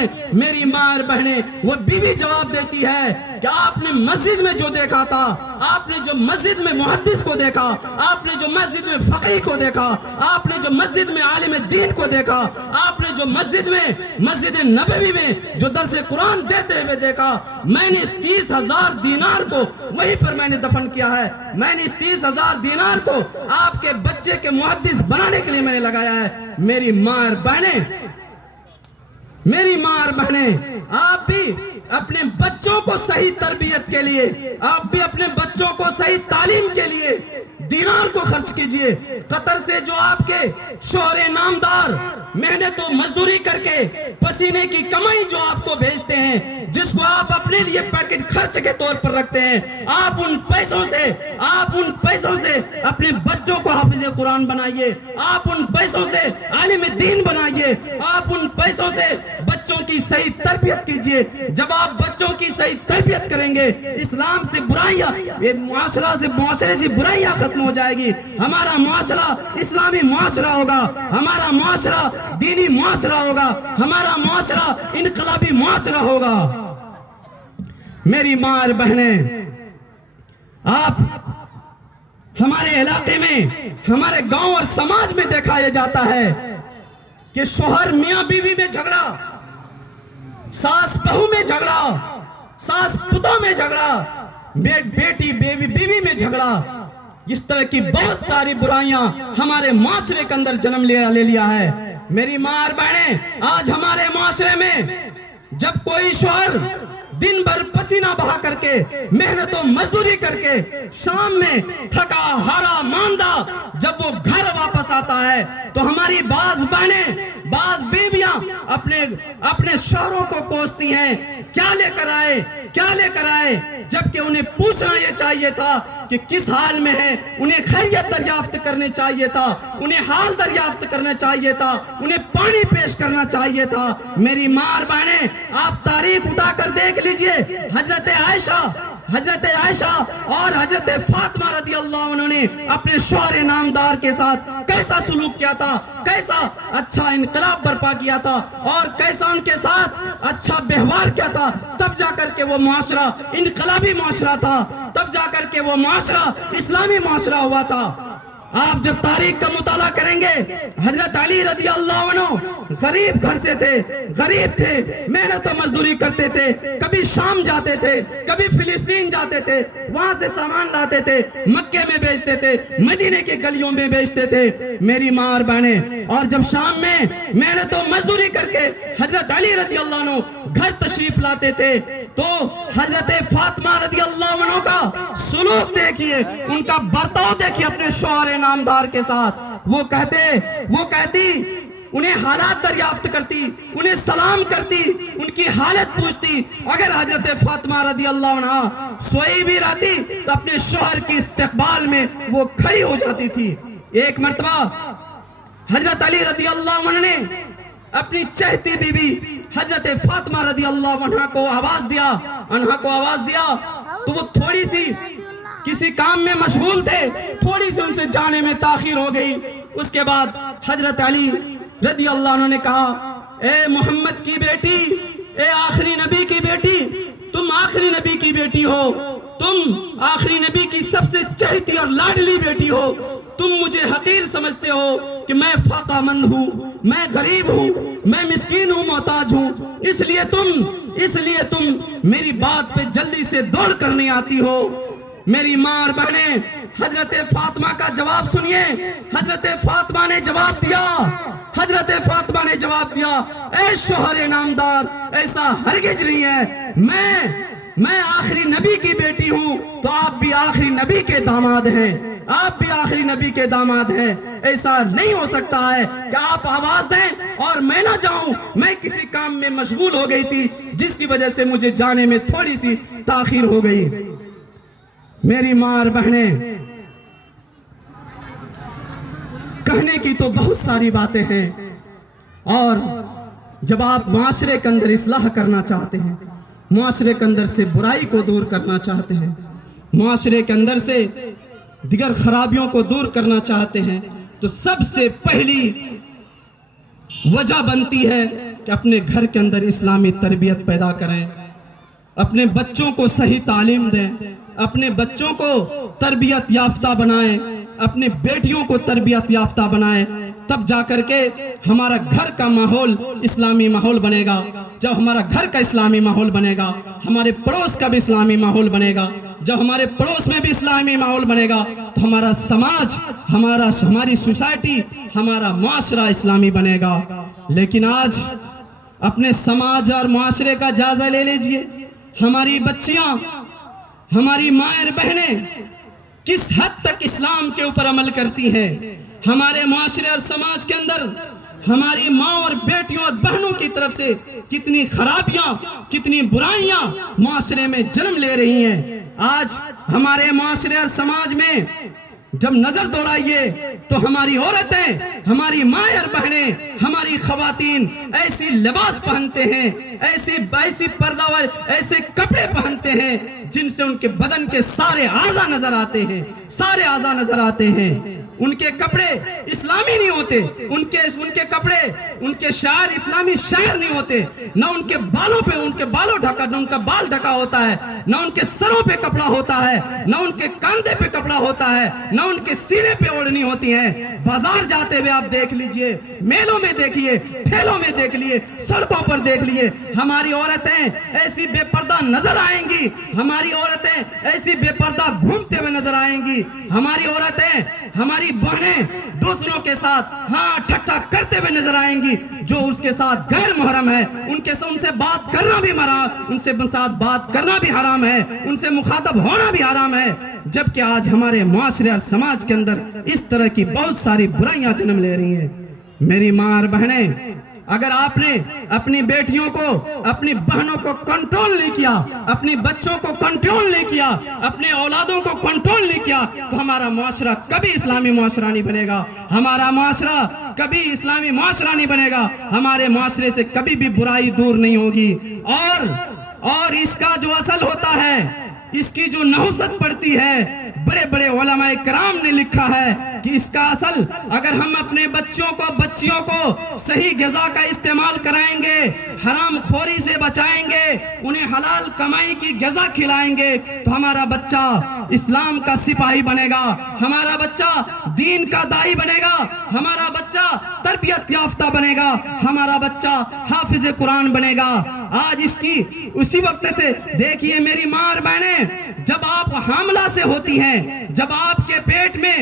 سنیے میری ماں اور بہنیں، وہ بیوی جواب دیتی ہے کہ آپ نے مسجد میں جو دیکھا تھا، آپ نے جو مسجد میں محدث کو دیکھا، آپ نے جو مسجد میں فقیہ کو دیکھا، آپ نے جو مسجد میں عالم دین کو دیکھا، آپ نے جو مسجد نبوی میں جو درس قرآن دیتے ہوئے دیکھا، میں نے اس 30,000 دینار کو وہیں پر میں نے دفن کیا ہے۔ میں نے اس 30,000 دینار کو آپ کے بچے کے محدث بنانے کے لیے میں نے لگایا ہے۔ میری ماں اور بہنیں، آپ بھی اپنے بچوں کو صحیح تربیت کے لیے، آپ بھی اپنے بچوں کو صحیح تعلیم کے لیے دینار کو خرچ کیجئے۔ قطر سے جو آپ کے شوہر نامدار محنت و مزدوری کر کے پسینے کی کمائی جو آپ کو بھیجتے ہیں، جس کو آپ اپنے لیے پیکٹ خرچ کے طور پر رکھتے ہیں، آپ ان پیسوں سے اپنے بچوں کو حافظ قرآن بنائیے، آپ ان پیسوں سے عالم دین بنائیے، آپ ان پیسوں سے بچوں کی صحیح تربیت کیجئے۔ جب آپ بچوں کی صحیح تربیت کریں گے، اسلام سے برائیاں، معاشرے سے برائیاں ختم ہو جائے گی۔ ہمارا معاشرہ اسلامی معاشرہ ہوگا، ہمارا معاشرہ دینی معاشرہ ہوگا، ہمارا معاشرہ انقلابی معاشرہ ہوگا۔ میری ماں اور بہنیں، آپ ہمارے علاقے میں، ہمارے گاؤں اور سماج میں دیکھا یہ جاتا ہے کہ شوہر میاں بیوی میں جھگڑا، ساس بہو میں جھگڑا، ساس پتوں میں جھگڑا، بیٹی بیوی میں جھگڑا، اس طرح کی بہت ساری برائیاں ہمارے معاشرے کے اندر جنم لے لیا ہے۔ میری ماں اور بہنیں، آج ہمارے معاشرے میں جب کوئی شوہر دن بھر پسینہ بہا کر کے محنت و مزدوری کر کے شام میں تھکا ہارا ماندہ جب وہ گھر واپس آتا ہے تو ہماری بعض بہنیں، بعض بیویاں اپنے شوہروں کو کوستی ہیں، کیا لے کر آئے، جبکہ انہیں پوچھنا یہ چاہیے تھا کہ کس حال میں ہے، انہیں خیریت دریافت کرنے چاہیے تھا، انہیں حال دریافت کرنا چاہیے تھا، انہیں پانی پیش کرنا چاہیے تھا۔ میری ماں اور بہنیں، آپ تاریخ اٹھا کر دیکھ لیجئے، حضرت عائشہ اور حضرت فاطمہ رضی اللہ عنہ نے اپنے شوہر نامدار کے ساتھ کیسا سلوک کیا تھا، کیسا اچھا انقلاب برپا کیا تھا، اور کیسا ان کے ساتھ اچھا ویوہار کیا تھا۔ تب جا کر کے وہ معاشرہ انقلابی معاشرہ تھا، تب جا کر کے وہ معاشرہ اسلامی معاشرہ ہوا تھا۔ آپ جب تاریخ کا مطالعہ کریں گے، حضرت علی رضی اللہ عنہ غریب گھر سے تھے، غریب تھے، محنت و مزدوری کرتے تھے، کبھی شام جاتے تھے، کبھی فلسطین جاتے تھے، وہاں سے سامان لاتے تھے، مکے میں بیچتے تھے، مدینے کے گلیوں میں بیچتے تھے۔ میری ماں اور بہنیں، اور جب شام میں محنت و مزدوری کر کے حضرت علی رضی اللہ عنہ گھر تشریف لاتے تھے تو حضرت فاطمہ رضی اللہ عنہ کا سلوک دیکھیے، ان کا برتاؤ دیکھیے اپنے شوہر نامدار کے ساتھ۔ وہ کہتی، انہیں حالات دریافت کرتی، انہیں سلام کرتی، ان کی حالت پوچھتی۔ اگر حضرت فاطمہ رضی اللہ عنہ سوئی بھی رہتی تو اپنے شوہر کی استقبال میں وہ کھڑی ہو جاتی تھی۔ ایک مرتبہ حضرت علی رضی اللہ عنہ نے اپنی چہتی بیوی حضرت فاطمہ رضی اللہ عنہ کو آواز دیا تو وہ تھوڑی سی کسی کام میں مشغول تھے، تھوڑی سی ان سے جانے میں تاخیر ہو گئی۔ اس کے بعد حضرت علی رضی اللہ عنہ نے کہا، اے محمد کی بیٹی، اے آخری نبی کی بیٹی، تم آخری نبی کی بیٹی ہو، تم آخری نبی کی سب سے چہتی اور لاڈلی بیٹی ہو، تم مجھے حقیر سمجھتے ہو کہ میں فاقہ مند ہوں، میں غریب ہوں، میں مسکین ہوں، محتاج ہوں، اس لیے تم میری بات پہ جلدی سے دوڑ کر نہیں آتی ہو۔ میری ماں اور بہنیں، حضرت فاطمہ کا جواب سنیے۔ حضرت فاطمہ نے جواب دیا، اے شوہر نامدار، ایسا ہرگز نہیں ہے، میں آخری نبی کی بیٹی ہوں تو آپ بھی آخری نبی کے داماد ہیں، آپ بھی آخری نبی کے داماد ہیں۔ ایسا نہیں ہو سکتا ہے کہ آپ آواز دیں اور میں نہ جاؤں، میں کسی کام میں مشغول ہو گئی تھی جس کی وجہ سے مجھے جانے میں تھوڑی سی تاخیر ہو گئی۔ میری ماں اور بہنیں، کہنے کی تو بہت ساری باتیں ہیں، اور جب آپ معاشرے کے اندر اصلاح کرنا چاہتے ہیں، معاشرے کے اندر سے برائی کو دور کرنا چاہتے ہیں، معاشرے کے اندر سے دیگر خرابیوں کو دور کرنا چاہتے ہیں، تو سب سے پہلی وجہ بنتی ہے کہ اپنے گھر کے اندر اسلامی تربیت پیدا کریں، اپنے بچوں کو صحیح تعلیم دیں، اپنے بچوں کو تربیت یافتہ بنائیں، اپنے بیٹیوں کو تربیت یافتہ بنائیں، تب جا کر کے ہمارا گھر کا ماحول اسلامی ماحول بنے گا۔ جب ہمارا گھر کا اسلامی ماحول بنے گا، ہمارے پڑوس کا بھی اسلامی ماحول بنے گا۔ جب ہمارے پڑوس میں بھی اسلامی ماحول بنے گا تو ہمارا سماج، ہماری سوسائٹی، ہمارا معاشرہ اسلامی بنے گا۔ لیکن آج اپنے سماج اور معاشرے کا جائزہ لے لیجئے، ہماری بچیاں، ہماری مائیں بہنیں کس حد تک اسلام کے اوپر عمل کرتی ہیں۔ ہمارے معاشرے اور سماج کے اندر ہماری ماں اور بیٹیوں اور بہنوں کی طرف سے کتنی خرابیاں، کتنی برائیاں معاشرے میں جنم لے رہی ہیں۔ آج ہمارے معاشرے اور سماج میں جب نظر دوڑائیے تو ہماری عورتیں، ہماری مائیں اور بہنیں، ہماری خواتین ایسی لباس پہنتے ہیں، ایسی پردہ والے ایسے کپڑے پہنتے ہیں جن سے ان کے بدن کے سارے اعضاء نظر آتے ہیں، سارے اعضاء نظر آتے ہیں۔ ان کے کپڑے اسلامی نہیں ہوتے، ان کے کپڑے، ان کے شعر اسلامی شعر نہیں ہوتے، نہ ان کے بالوں پہ ان کا بال ڈھکا ہوتا ہے، نہ ان کے سروں پہ کپڑا ہوتا ہے، نہ ان کے کاندھے پہ کپڑا ہوتا ہے، نہ ان کے سینے پہ اوڑھنی ہوتی ہیں۔ بازار جاتے ہوئے آپ دیکھ لیجئے، میلوں میں دیکھیے، ٹھیلوں میں دیکھ لیے، سڑکوں پر دیکھ لیے، ہماری عورتیں ایسی بے پردہ نظر آئیں گی، ہماری عورتیں ایسی بے پردہ گھومتے ہوئے نظر آئیں گی، ہماری عورتیں، ہماری بہنیں دوسروں کے ساتھ ٹھٹھا کرتے ہوئے نظر آئیں گی جو اس کے ساتھ غیر محرم ہے، ان سے بات کرنا بھی حرام، ان سے ساتھ بات کرنا بھی حرام ہے، ان سے مخاطب ہونا بھی حرام ہے۔ جبکہ آج ہمارے معاشرے اور سماج کے اندر اس طرح کی بہت ساری برائیاں جنم لے رہی ہیں۔ میری ماں اور بہنیں، اگر آپ نے اپنی بیٹیوں کو، اپنی بہنوں کو کنٹرول نہیں کیا، اپنی بچوں کو کنٹرول نہیں کیا، اپنے اولادوں کو کنٹرول نہیں کیا تو ہمارا معاشرہ کبھی اسلامی معاشرہ نہیں بنے گا، ہمارا معاشرہ کبھی اسلامی معاشرہ نہیں بنے گا، ہمارے معاشرے سے کبھی بھی برائی دور نہیں ہوگی۔ اور اس کا جو اصل ہوتا ہے، اس کی جو نحوست پڑتی ہے، بڑے بڑے علماء کرام نے لکھا ہے کہ اس کا اصل، اگر ہم اپنے بچیوں کو صحیح غذا کا استعمال کرائیں گے، حرام خوری سے بچائیں گے، انہیں حلال کمائی کی غذا کھلائیں گے تو ہمارا بچہ اسلام کا سپاہی بنے گا، ہمارا بچہ دین کا داعی بنے گا، ہمارا بچہ تربیت یافتہ بنے گا، ہمارا بچہ حافظ قرآن بنے گا۔ آج اسی وقت سے دیکھیے میری ماں اور بہنیں، جب آپ حاملہ سے ہوتی ہیں، جب آپ کے پیٹ میں